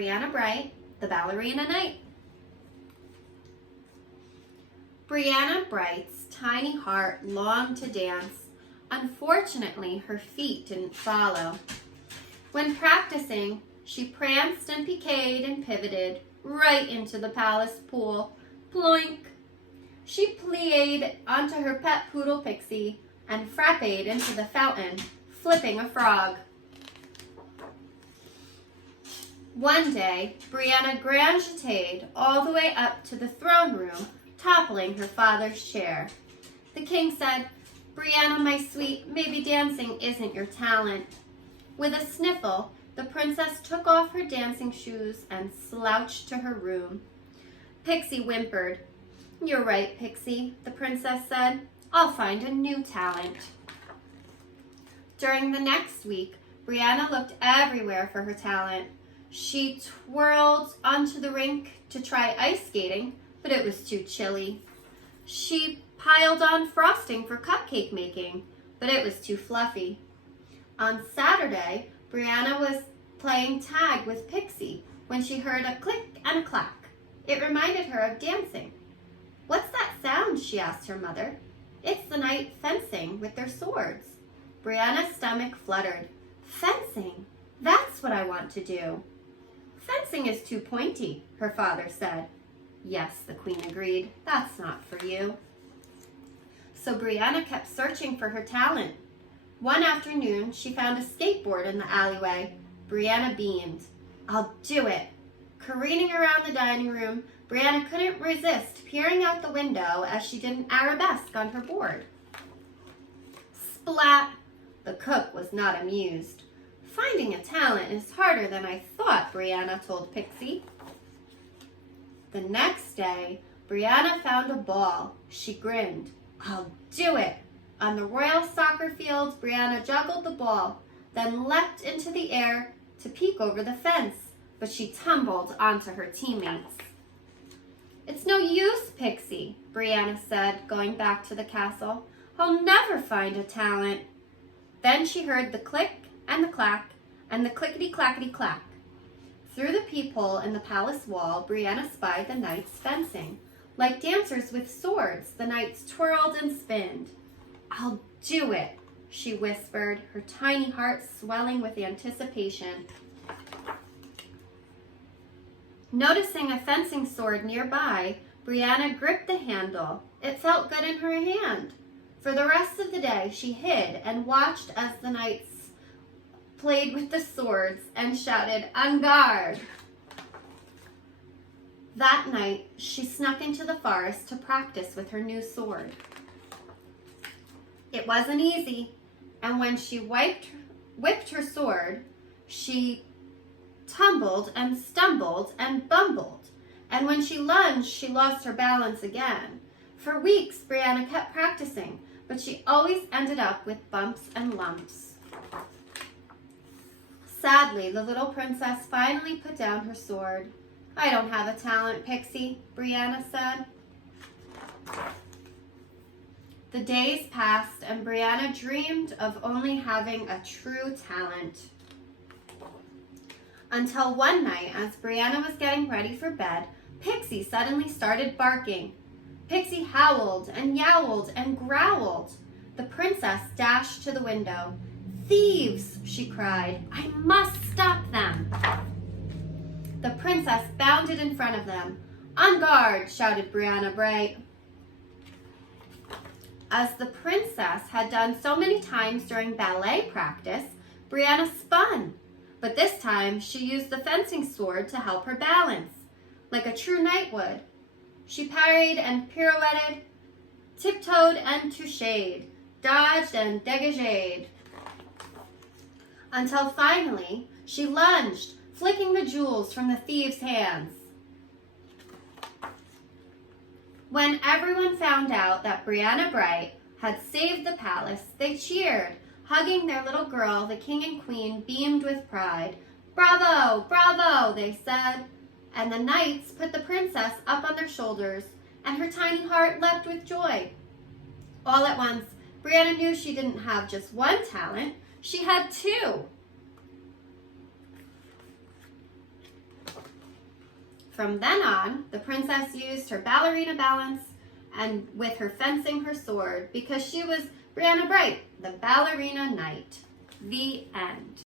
Brianna Bright, the Ballerina Night. Brianna Bright's tiny heart longed to dance. Unfortunately, her feet didn't follow. When practicing, she pranced and piqued and pivoted right into the palace pool. Ploink! She plied onto her pet poodle Pixie and frapped into the fountain, flipping a frog. One day, Brianna grand-jeted all the way up to the throne room, toppling her father's chair. The king said, "Brianna, my sweet, maybe dancing isn't your talent." With a sniffle, the princess took off her dancing shoes and slouched to her room. Pixie whimpered. "You're right, Pixie," the princess said. "I'll find a new talent." During the next week, Brianna looked everywhere for her talent. She twirled onto the rink to try ice skating, but it was too chilly. She piled on frosting for cupcake making, but it was too fluffy. On Saturday, Brianna was playing tag with Pixie when she heard a click and a clack. It reminded her of dancing. "What's that sound?" she asked her mother. "It's the knight fencing with their swords." Brianna's stomach fluttered. "Fencing? That's what I want to do." "Fencing is too pointy," her father said. "Yes," the queen agreed. "That's not for you." So Brianna kept searching for her talent. One afternoon, she found a skateboard in the alleyway. Brianna beamed. "I'll do it." Careening around the dining room, Brianna couldn't resist peering out the window as she did an arabesque on her board. Splat! The cook was not amused. "Finding a talent is harder than I thought," Brianna told Pixie. The next day, Brianna found a ball. She grinned. "I'll do it." On the royal soccer field, Brianna juggled the ball, then leapt into the air to peek over the fence, but she tumbled onto her teammates. "It's no use, Pixie," Brianna said, going back to the castle. "I'll never find a talent." Then she heard the click and the clack and the clickety-clackety-clack. Through the peephole in the palace wall, Brianna spied the knights fencing. Like dancers with swords, the knights twirled and spinned. "I'll do it," she whispered, her tiny heart swelling with anticipation. Noticing a fencing sword nearby, Brianna gripped the handle. It felt good in her hand. For the rest of the day, she hid and watched as the knights played with the swords and shouted, "En garde!" That night, she snuck into the forest to practice with her new sword. It wasn't easy, and when she whipped her sword, she tumbled and stumbled and bumbled, and when she lunged, she lost her balance again. For weeks, Brianna kept practicing, but she always ended up with bumps and lumps. Sadly, the little princess finally put down her sword. "I don't have a talent, Pixie," Brianna said. The days passed, and Brianna dreamed of only having a true talent. Until one night, as Brianna was getting ready for bed, Pixie suddenly started barking. Pixie howled and yowled and growled. The princess dashed to the window. "Thieves!" she cried. "I must stop them!" The princess bounded in front of them. "En garde!" shouted Brianna Bright. As the princess had done so many times during ballet practice, Brianna spun. But this time, she used the fencing sword to help her balance, like a true knight would. She parried and pirouetted, tiptoed and touched, dodged and dégaged, until finally, she lunged, flicking the jewels from the thieves' hands. When everyone found out that Brianna Bright had saved the palace, they cheered. Hugging their little girl, the king and queen beamed with pride. "Bravo, bravo," they said. And the knights put the princess up on their shoulders, and her tiny heart leapt with joy. All at once, Brianna knew she didn't have just one talent, she had two. from then on, the princess used her ballerina balance and with her fencing her sword because she was Brianna Bright, the ballerina knight. The end.